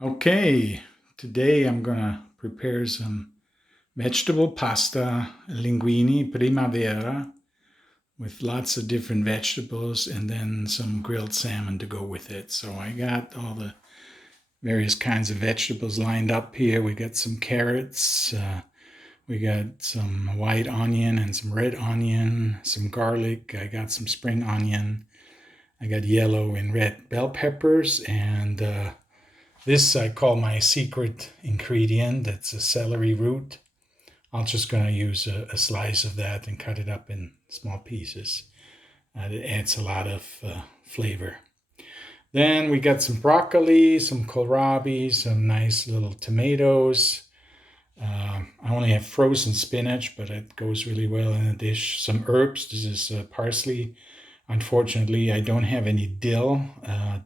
Okay, today I'm gonna prepare some vegetable pasta, linguine primavera, with lots of different vegetables and then some grilled salmon to go with it. So I got all the various kinds of vegetables lined up here. We got some carrots, we got some white onion and some red onion, some garlic. I got some spring onion. I got yellow and red bell peppers, and this I call my secret ingredient. That's a celery root. I'm just going to use a slice of that and cut it up in small pieces. It adds a lot of flavor. Then we got some broccoli, some kohlrabi, some nice little tomatoes. I only have frozen spinach, but it goes really well in a dish. Some herbs. This is parsley. Unfortunately, I don't have any dill.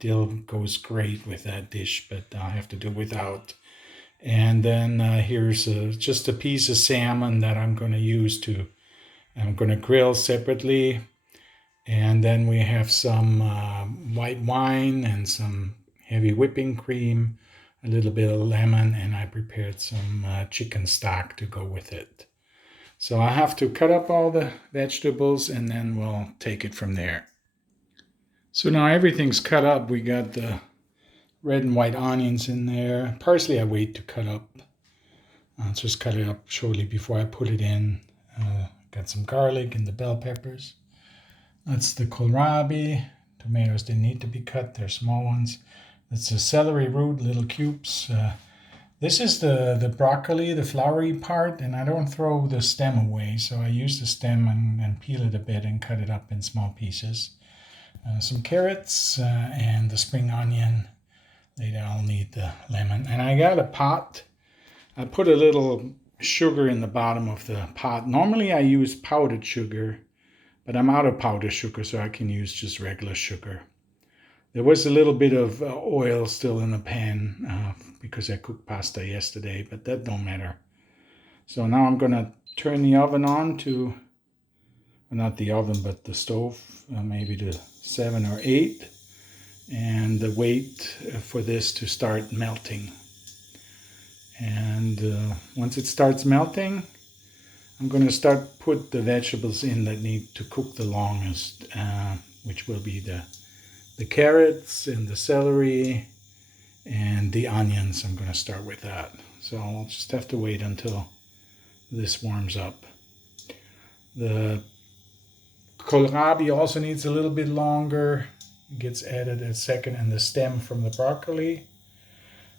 Dill goes great with that dish, but I'll have to do without. And then here's just a piece of salmon that I'm going to grill separately. And then we have some white wine and some heavy whipping cream, a little bit of lemon, and I prepared some chicken stock to go with it. So I have to cut up all the vegetables and then we'll take it from there. So now everything's cut up. We got the red and white onions in there. Parsley I wait to cut up. I'll just cut it up shortly before I put it in. Got some garlic and the bell peppers. That's the kohlrabi. Tomatoes didn't need to be cut. They're small ones. That's the celery root, little cubes. This is the broccoli, the flowery part, and I don't throw the stem away. So I use the stem and peel it a bit and cut it up in small pieces. Some carrots and the spring onion. Later I'll need the lemon. And I got a pot. I put a little sugar in the bottom of the pot. Normally I use powdered sugar, but I'm out of powdered sugar, so I can use just regular sugar. There was a little bit of oil still in the pan because I cooked pasta yesterday, but that don't matter. So now I'm going to turn the oven on to, not the oven, but the stove, maybe to 7 or 8, and wait for this to start melting. And once it starts melting, I'm going to put the vegetables in that need to cook the longest, which will be the carrots and the celery and the onions. I'm going to start with that. So I'll just have to wait until this warms up. The kohlrabi also needs a little bit longer. It gets added a second, and the stem from the broccoli.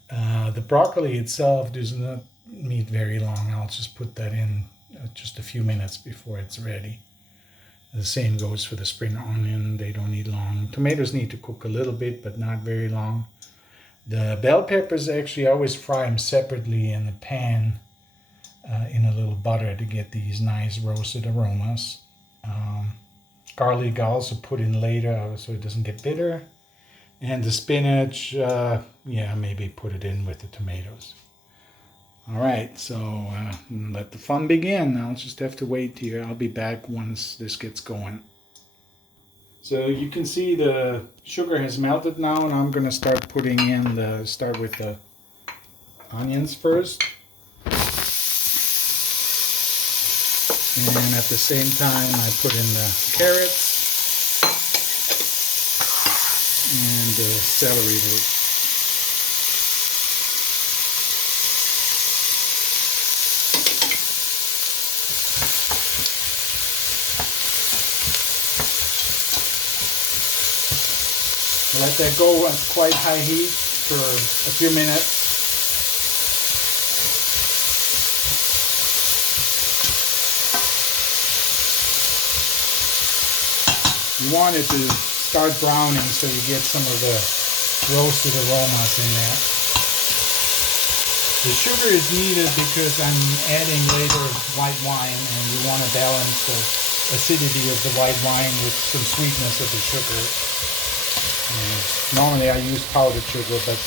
The broccoli itself does not need very long. I'll just put that in just a few minutes before it's ready. The same goes for the spring onion. They don't need long. Tomatoes need to cook a little bit, but not very long. The bell peppers, actually, I always fry them separately in the pan in a little butter to get these nice roasted aromas. Garlic I also put in later so it doesn't get bitter. And the spinach, maybe put it in with the tomatoes. All right, so let the fun begin. I'll just have to wait here. I'll be back once this gets going. So you can see the sugar has melted now, and I'm going to start putting in start with the onions first. And at the same time, I put in the carrots and the celery root. Let that go on quite high heat for a few minutes. You want it to start browning so you get some of the roasted aromas in there. The sugar is needed because I'm adding later white wine, and you want to balance the acidity of the white wine with some sweetness of the sugar. Normally I use powdered sugar, but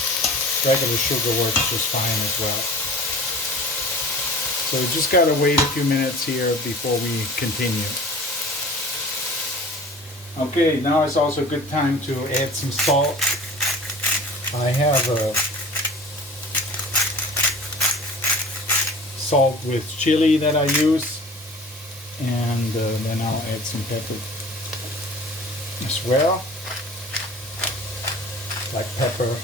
regular sugar works just fine as well. So we just got to wait a few minutes here before we continue. Okay, now it's also a good time to add some salt. I have salt with chili that I use, and then I'll add some pepper as well. Black pepper.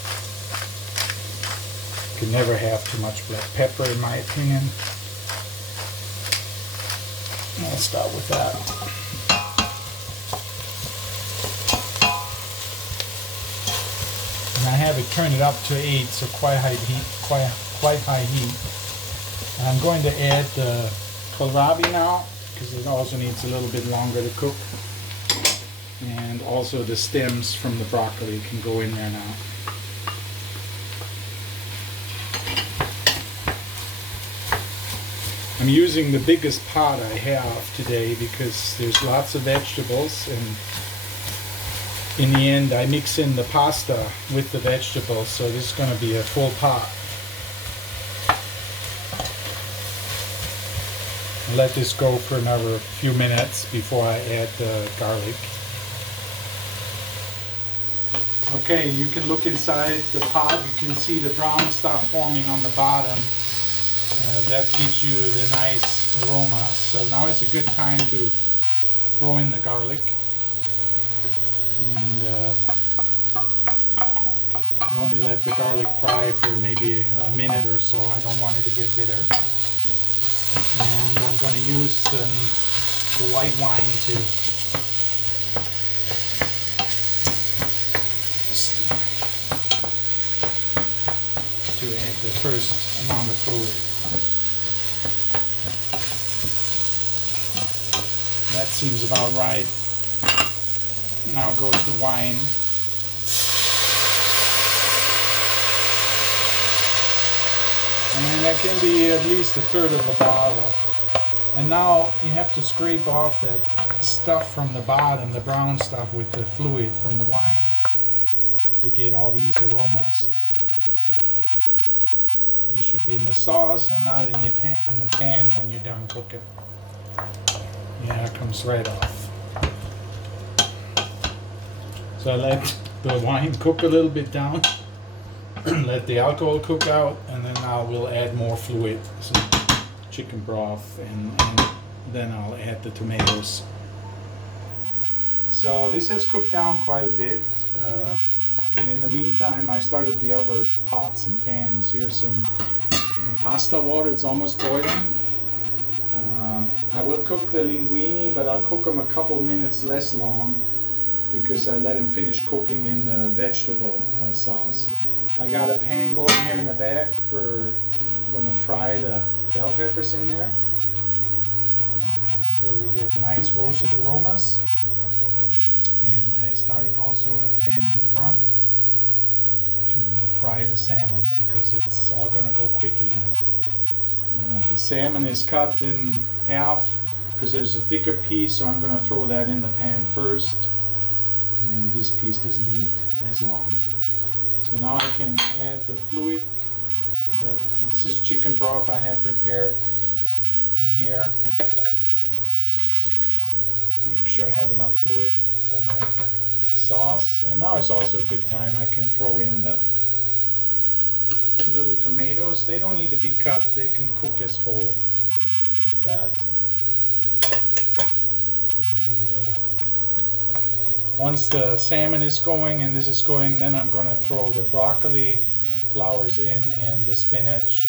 You can never have too much black pepper in my opinion. I'll start with that. And I have it turned it up to 8, so quite high heat. Quite high heat. And I'm going to add the kohlrabi now, because it also needs a little bit longer to cook. And also the stems from the broccoli can go in there now. I'm using the biggest pot I have today because there's lots of vegetables, and in the end I mix in the pasta with the vegetables, so this is going to be a full pot. I'll let this go for another few minutes before I add the garlic. Okay, you can look inside the pot, you can see the brown stuff forming on the bottom. That gives you the nice aroma. So now it's a good time to throw in the garlic. And you only let the garlic fry for maybe a minute or so. I don't want it to get bitter. And I'm going to use the white wine to add the first amount of fluid. That seems about right. Now goes the wine. And that can be at least a third of a bottle. And now you have to scrape off that stuff from the bottom, the brown stuff with the fluid from the wine, to get all these aromas. They should be in the sauce and not in the pan when you're done cooking. Yeah, it comes right off. So I let the wine cook a little bit down, let the alcohol cook out, and then now we'll add more fluid, some chicken broth, and then I'll add the tomatoes. So this has cooked down quite a bit, and in the meantime I started the other pots and pans. Here's some pasta water, it's almost boiling. I will cook the linguine, but I'll cook them a couple minutes less long because I let them finish cooking in the vegetable sauce. I got a pan going here in the back for, I'm going to fry the bell peppers in there until they get nice roasted aromas. And I started also a pan in the front to fry the salmon because it's all going to go quickly now. The salmon is cut in half because there's a thicker piece, so I'm going to throw that in the pan first, and this piece doesn't need as long. So now I can add the fluid. This is chicken broth I have prepared in here. Make sure I have enough fluid for my sauce, and now is also a good time I can throw in the little tomatoes. They don't need to be cut, they can cook as whole like that. And once the salmon is going and this is going, then I'm going to throw the broccoli flowers in and the spinach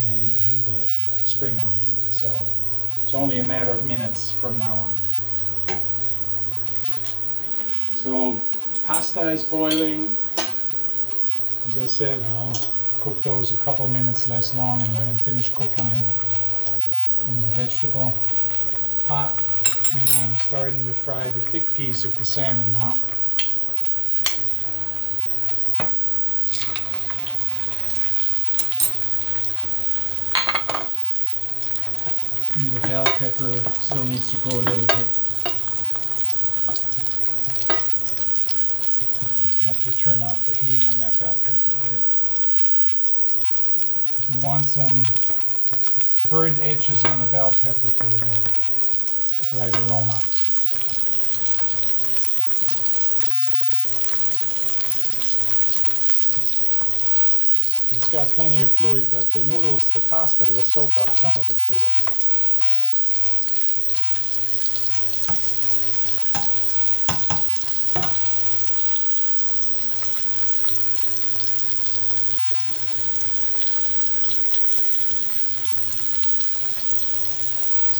and the spring onion. So it's only a matter of minutes from now on. So pasta is boiling. As I said, I'll cook those a couple minutes less long and let them finish cooking in the vegetable pot. And I'm starting to fry the thick piece of the salmon now. And the bell pepper still needs to go a little bit. To turn off the heat on that bell pepper a bit. You want some burnt edges on the bell pepper for the right aroma. It's got plenty of fluid, but the noodles, the pasta will soak up some of the fluid.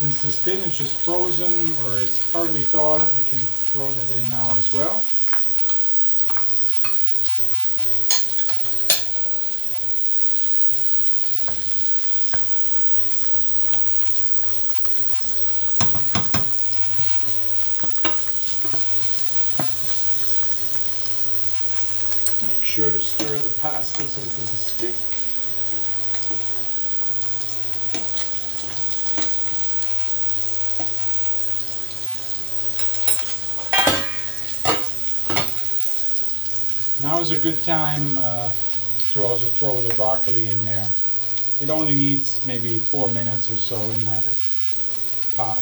Since the spinach is frozen or it's partly thawed, I can throw that in now as well. Make sure to stir the pasta so it doesn't stick. Now is a good time to also throw the broccoli in there. It only needs maybe 4 minutes or so in that pot.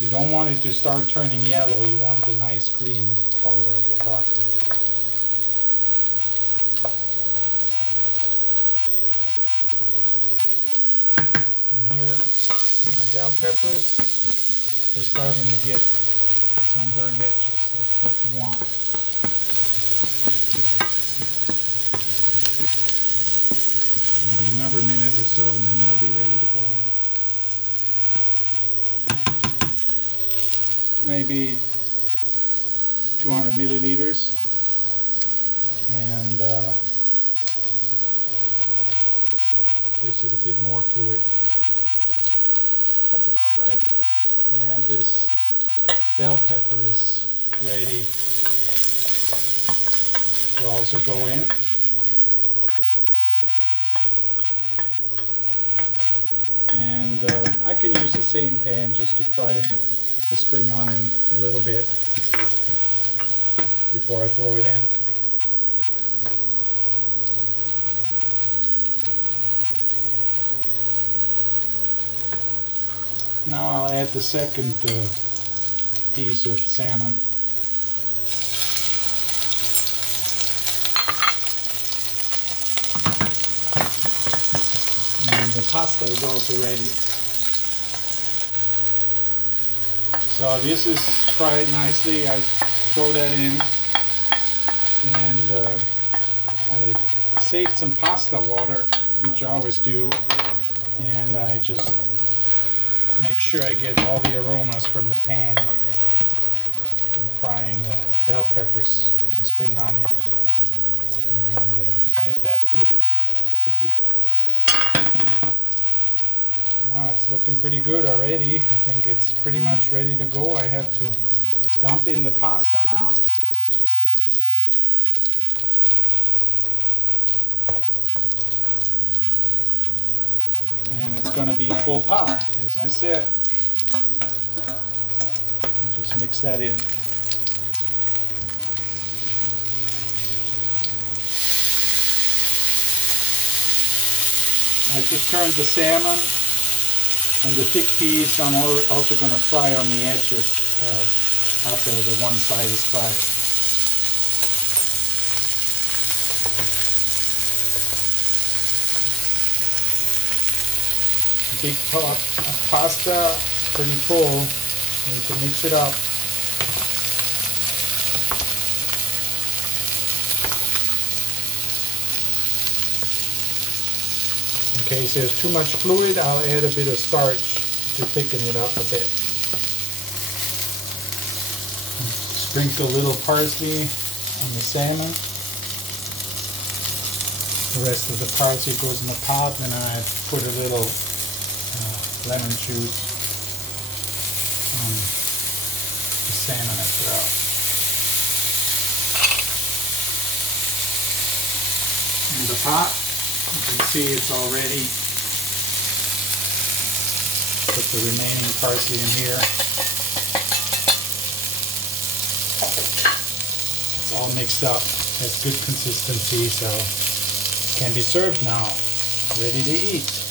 You don't want it to start turning yellow, you want the nice green color of the broccoli. Bell peppers, they're starting to get some burned edges. That's what you want. Maybe another minute or so and then they'll be ready to go in. Maybe 200 milliliters and gives it a bit more fluid. That's about right. And this bell pepper is ready to also go in. And I can use the same pan just to fry the spring onion a little bit before I throw it in. Now I'll add the second piece of salmon. And the pasta is also ready. So this is fried nicely. I throw that in and I saved some pasta water, which I always do, and I just make sure I get all the aromas from the pan from frying the bell peppers and the spring onion, and add that fluid to here. It's looking pretty good already. I think it's pretty much ready to go. I have to dump in the pasta now. And it's going to be full pot, as I said. I'll just mix that in. I just turned the salmon and the thick peas. I'm also going to fry on the edges after the one side is fried. Big pot of pasta, pretty full. You need to mix it up. In case there's too much fluid, I'll add a bit of starch to thicken it up a bit. Sprinkle a little parsley on the salmon. The rest of the parsley goes in the pot, and I put a little lemon juice on the salmon as well. In the pot, you can see it's all ready. Put the remaining parsley in here. It's all mixed up. Has good consistency, so it can be served now. Ready to eat.